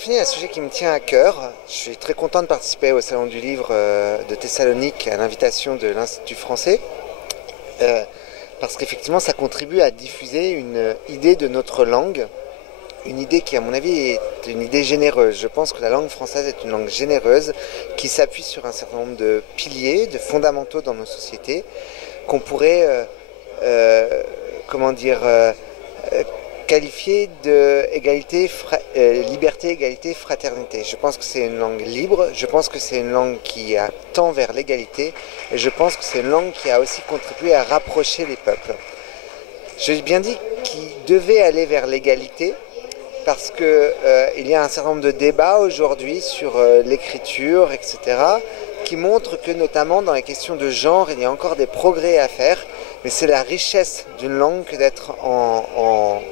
francophonie est un sujet qui me tient à cœur. Je suis très content de participer au Salon du Livre de Thessalonique à l'invitation de l'Institut français, parce qu'effectivement ça contribue à diffuser une idée de notre langue, une idée qui à mon avis est une idée généreuse. Je pense que la langue française est une langue généreuse qui s'appuie sur un certain nombre de piliers, de fondamentaux dans nos sociétés, qu'on pourrait, comment dire, qualifié de liberté, égalité, fraternité. Je pense que c'est une langue libre, je pense que c'est une langue qui tend vers l'égalité, et je pense que c'est une langue qui a aussi contribué à rapprocher les peuples. J'ai bien dit qu'il devait aller vers l'égalité, parce qu'il y a un certain nombre de débats aujourd'hui sur l'écriture, etc., qui montrent que notamment dans les questions de genre, il y a encore des progrès à faire, mais c'est la richesse d'une langue que d'être en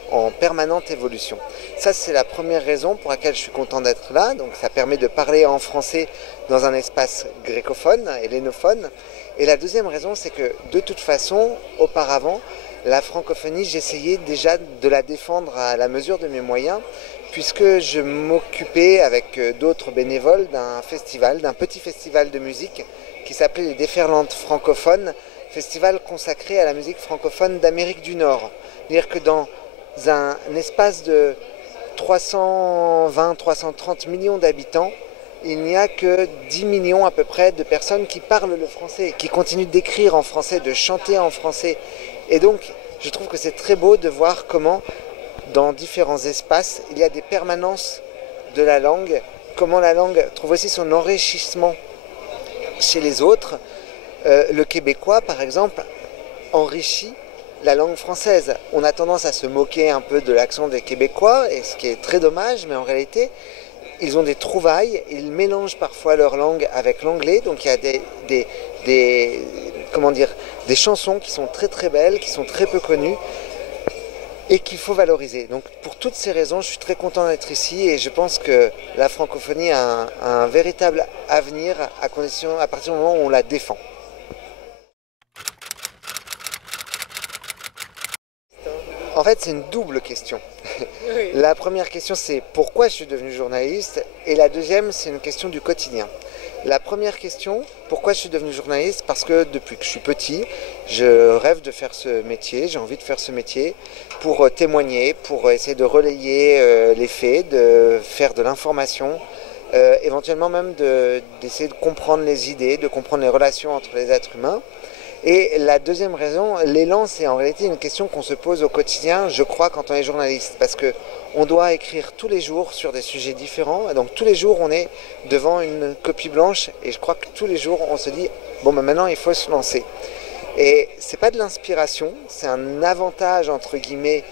permanente évolution. Ça, c'est la première raison pour laquelle je suis content d'être là. Donc ça permet de parler en français dans un espace grécophone, hellénophone. Et la deuxième raison, c'est que de toute façon, auparavant, la francophonie, j'essayais déjà de la défendre à la mesure de mes moyens, puisque je m'occupais avec d'autres bénévoles d'un festival, d'un petit festival de musique qui s'appelait les Déferlantes francophones, festival consacré à la musique francophone d'Amérique du Nord. C'est-à-dire que dans un espace de 320-330 millions d'habitants, il n'y a que 10 millions à peu près de personnes qui parlent le français, qui continuent d'écrire en français, de chanter en français. Et donc, je trouve que c'est très beau de voir comment, dans différents espaces, il y a des permanences de la langue, comment la langue trouve aussi son enrichissement chez les autres. Le québécois, par exemple, enrichit la langue française. On a tendance à se moquer un peu de l'accent des Québécois, et ce qui est très dommage, mais en réalité, ils ont des trouvailles, ils mélangent parfois leur langue avec l'anglais, donc il y a des chansons qui sont très très belles, qui sont très peu connues, et qu'il faut valoriser. Donc pour toutes ces raisons, je suis très content d'être ici, et je pense que la francophonie a un véritable avenir à partir du moment où on la défend. En fait, c'est une double question. Oui. La première question, c'est pourquoi je suis devenu journaliste, et la deuxième, c'est une question du quotidien. La première question, pourquoi je suis devenu journaliste? Parce que depuis que je suis petit, je rêve de faire ce métier, j'ai envie de faire ce métier pour témoigner, pour essayer de relayer les faits, de faire de l'information, éventuellement même d'essayer de comprendre les idées, de comprendre les relations entre les êtres humains. Et la deuxième raison, l'élan, c'est en réalité une question qu'on se pose au quotidien, je crois, quand on est journaliste, parce qu'on doit écrire tous les jours sur des sujets différents, et donc tous les jours on est devant une copie blanche, et je crois que tous les jours on se dit, bon ben maintenant il faut se lancer. Et c'est pas de l'inspiration, c'est un avantage entre guillemets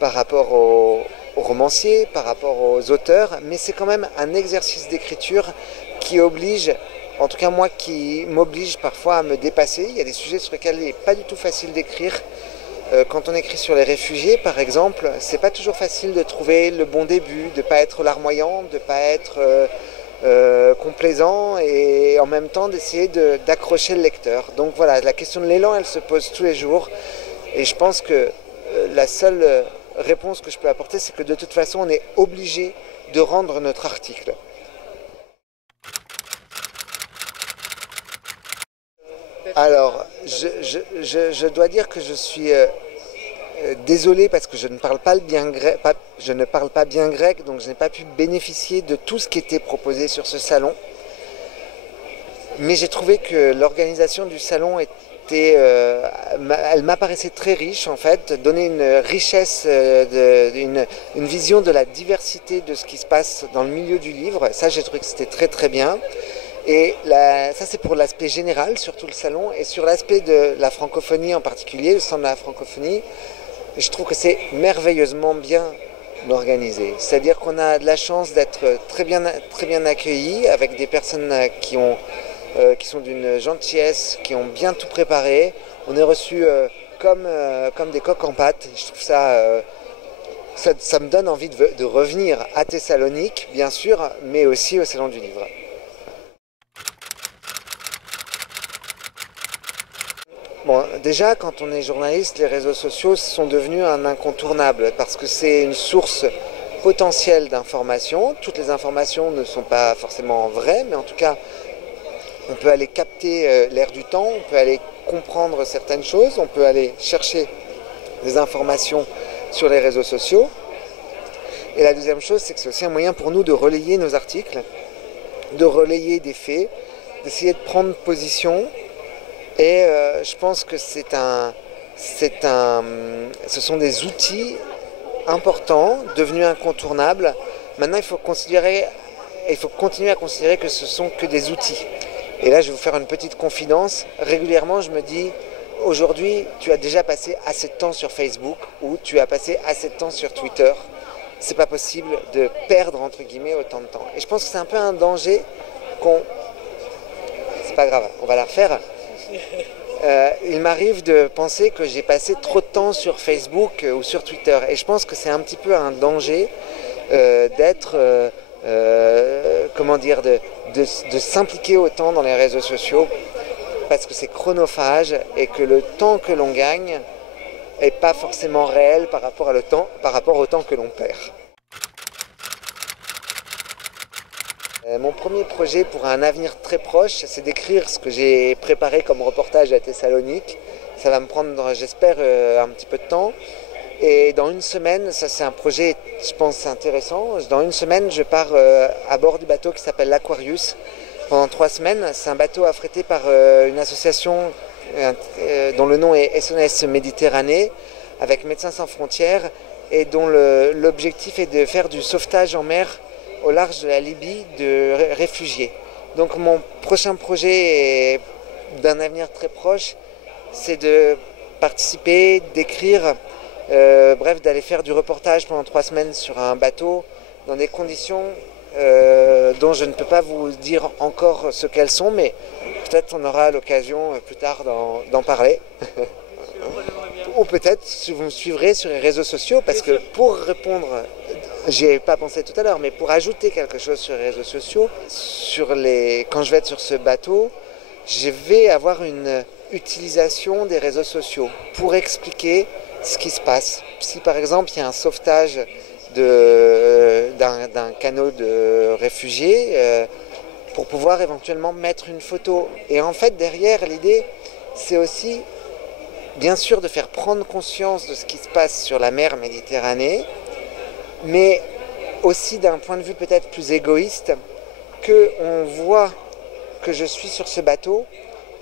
par rapport aux romanciers, par rapport aux auteurs, mais c'est quand même un exercice d'écriture qui oblige, en tout cas moi, qui m'oblige parfois à me dépasser. Il y a des sujets sur lesquels il n'est pas du tout facile d'écrire. Quand on écrit sur les réfugiés, par exemple, c'est pas toujours facile de trouver le bon début, de ne pas être larmoyant, de ne pas être complaisant, et en même temps d'essayer d'accrocher le lecteur. Donc voilà, la question de l'élan, elle se pose tous les jours, et je pense que la seule réponse que je peux apporter, c'est que de toute façon, on est obligé de rendre notre article. Alors, je dois dire que je suis désolé parce que je ne parle pas bien grec, donc je n'ai pas pu bénéficier de tout ce qui était proposé sur ce salon. Mais j'ai trouvé que l'organisation du salon elle m'apparaissait très riche en fait, donnait une richesse, une vision de la diversité de ce qui se passe dans le milieu du livre. Ça, j'ai trouvé que c'était très très bien. Et ça, c'est pour l'aspect général, sur tout le salon. Et sur l'aspect de la francophonie en particulier, le centre de la francophonie, je trouve que c'est merveilleusement bien organisé. C'est-à-dire qu'on a de la chance d'être très bien accueillis, avec des personnes qui sont d'une gentillesse, qui ont bien tout préparé. On est reçus comme des coqs en pâte. Je trouve ça me donne envie de revenir à Thessalonique, bien sûr, mais aussi au Salon du Livre. Bon, déjà, quand on est journaliste, les réseaux sociaux sont devenus un incontournable parce que c'est une source potentiel d'information. Toutes les informations ne sont pas forcément vraies, mais en tout cas, on peut aller capter l'air du temps, on peut aller comprendre certaines choses, on peut aller chercher des informations sur les réseaux sociaux. Et la deuxième chose, c'est que c'est aussi un moyen pour nous de relayer nos articles, de relayer des faits, d'essayer de prendre position. Et je pense que ce sont des outils importants, devenus incontournables. Maintenant, il faut continuer à considérer que ce sont que des outils. Et là, je vais vous faire une petite confidence. Régulièrement, je me dis, aujourd'hui, tu as déjà passé assez de temps sur Facebook ou tu as passé assez de temps sur Twitter. C'est pas possible de perdre, entre guillemets, autant de temps. Et je pense que c'est un peu un danger C'est pas grave, on va la refaire. Il m'arrive de penser que j'ai passé trop de temps sur Facebook ou sur Twitter. Et je pense que c'est un petit peu un danger d'être... de s'impliquer autant dans les réseaux sociaux parce que c'est chronophage et que le temps que l'on gagne n'est pas forcément réel par rapport au temps que l'on perd. Mon premier projet pour un avenir très proche, c'est d'écrire ce que j'ai préparé comme reportage à Thessalonique. Ça va me prendre, j'espère, un petit peu de temps. Et dans une semaine, ça c'est un projet, je pense, intéressant. Dans une semaine, je pars à bord du bateau qui s'appelle l'Aquarius. Pendant 3 semaines, c'est un bateau affrété par une association dont le nom est SOS Méditerranée, avec Médecins sans frontières, et dont l'objectif est de faire du sauvetage en mer au large de la Libye de réfugiés. Donc mon prochain projet d'un avenir très proche, c'est de participer, d'écrire, bref, d'aller faire du reportage pendant 3 semaines sur un bateau dans des conditions dont je ne peux pas vous dire encore ce qu'elles sont, mais peut-être on aura l'occasion plus tard d'en parler. Ou peut-être vous me suivrez sur les réseaux sociaux, parce que pour répondre, j'y ai pas pensé tout à l'heure, mais pour ajouter quelque chose sur les réseaux sociaux, quand je vais être sur ce bateau, je vais avoir une utilisation des réseaux sociaux pour expliquer ce qui se passe. Si par exemple il y a un sauvetage d'un canot de réfugiés, pour pouvoir éventuellement mettre une photo. Et en fait, derrière, l'idée, c'est aussi, bien sûr, de faire prendre conscience de ce qui se passe sur la mer Méditerranée, mais aussi d'un point de vue peut-être plus égoïste, qu'on voit que je suis sur ce bateau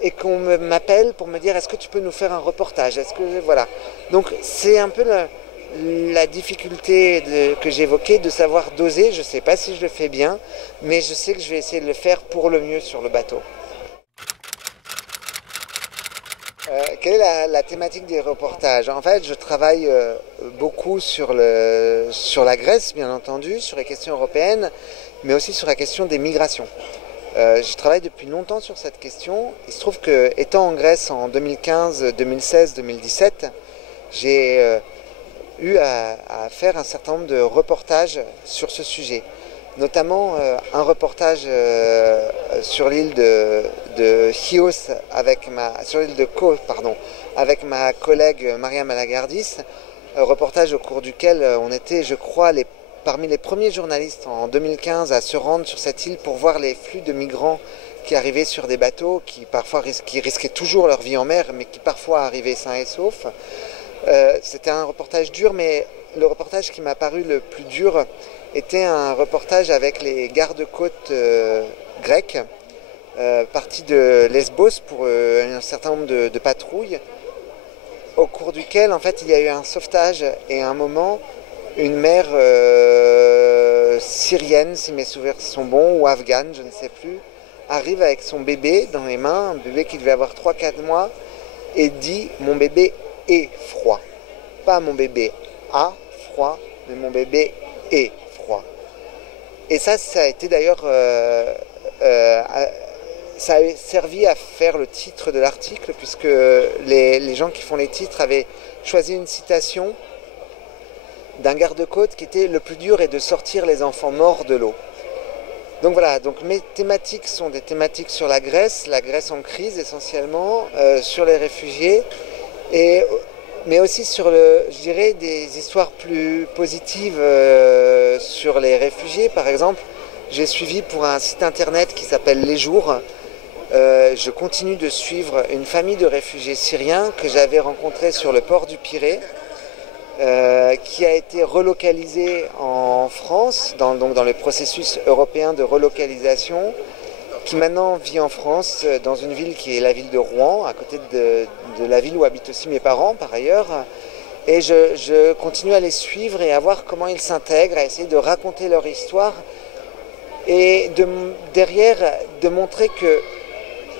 et qu'on m'appelle pour me dire est-ce que tu peux nous faire un reportage, voilà. Donc c'est un peu la difficulté que j'évoquais, de savoir doser. Je ne sais pas si je le fais bien, mais je sais que je vais essayer de le faire pour le mieux sur le bateau. Quelle est la thématique des reportages? En fait, je travaille beaucoup sur la Grèce, bien entendu, sur les questions européennes, mais aussi sur la question des migrations. Je travaille depuis longtemps sur cette question. Il se trouve que, étant en Grèce en 2015, 2016, 2017, j'ai eu à faire un certain nombre de reportages sur ce sujet. Notamment un reportage sur l'île de Chios sur l'île de Kos, avec ma collègue Maria Malagardis, un reportage au cours duquel on était, je crois, parmi les premiers journalistes en 2015 à se rendre sur cette île pour voir les flux de migrants qui arrivaient sur des bateaux, qui risquaient toujours leur vie en mer, mais qui parfois arrivaient sains et saufs. C'était un reportage dur, mais le reportage qui m'a paru le plus dur était un reportage avec les gardes-côtes grecs, partis de Lesbos pour un certain nombre de patrouilles, au cours duquel en fait il y a eu un sauvetage et à un moment une mère syrienne, si mes souvenirs sont bons, ou afghane, je ne sais plus, arrive avec son bébé dans les mains, un bébé qui devait avoir 3-4 mois, et dit « mon bébé est froid ». Pas mon bébé a froid, mais mon bébé est froid. Et ça a été d'ailleurs... ça a servi à faire le titre de l'article, puisque les gens qui font les titres avaient choisi une citation d'un garde-côte qui était « le plus dur est de sortir les enfants morts de l'eau ». Donc voilà, donc mes thématiques sont des thématiques sur la Grèce en crise essentiellement, sur les réfugiés, mais aussi sur je dirais, des histoires plus positives sur les réfugiés, par exemple, j'ai suivi pour un site internet qui s'appelle Les Jours. Je continue de suivre une famille de réfugiés syriens que j'avais rencontrés sur le port du Pirée, qui a été relocalisée en France, donc dans le processus européen de relocalisation, qui maintenant vit en France, dans une ville qui est la ville de Rouen, à côté de la ville où habitent aussi mes parents par ailleurs. Et je continue à les suivre et à voir comment ils s'intègrent, à essayer de raconter leur histoire et derrière de montrer que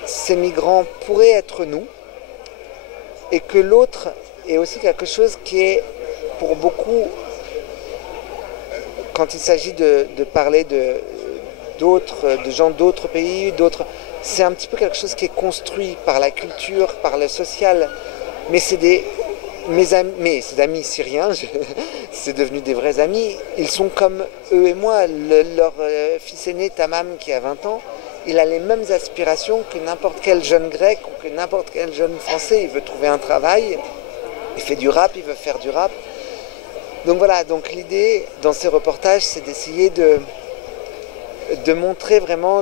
ces migrants pourraient être nous et que l'autre est aussi quelque chose qui est pour beaucoup, quand il s'agit de parler de gens d'autres pays, c'est un petit peu quelque chose qui est construit par la culture, par le social, mais c'est mes amis syriens, c'est devenu des vrais amis, ils sont comme eux et moi. Leur fils aîné Tamam, qui a 20 ans, il a les mêmes aspirations que n'importe quel jeune grec ou que n'importe quel jeune français. Il veut trouver un travail, il fait du rap, il veut faire du rap. Donc voilà, donc l'idée dans ces reportages, c'est d'essayer de montrer vraiment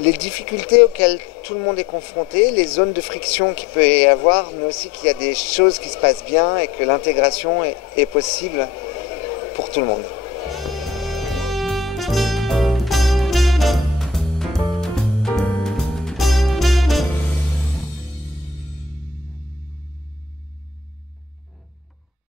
les difficultés auxquelles tout le monde est confronté, les zones de friction qu'il peut y avoir, mais aussi qu'il y a des choses qui se passent bien et que l'intégration est possible pour tout le monde.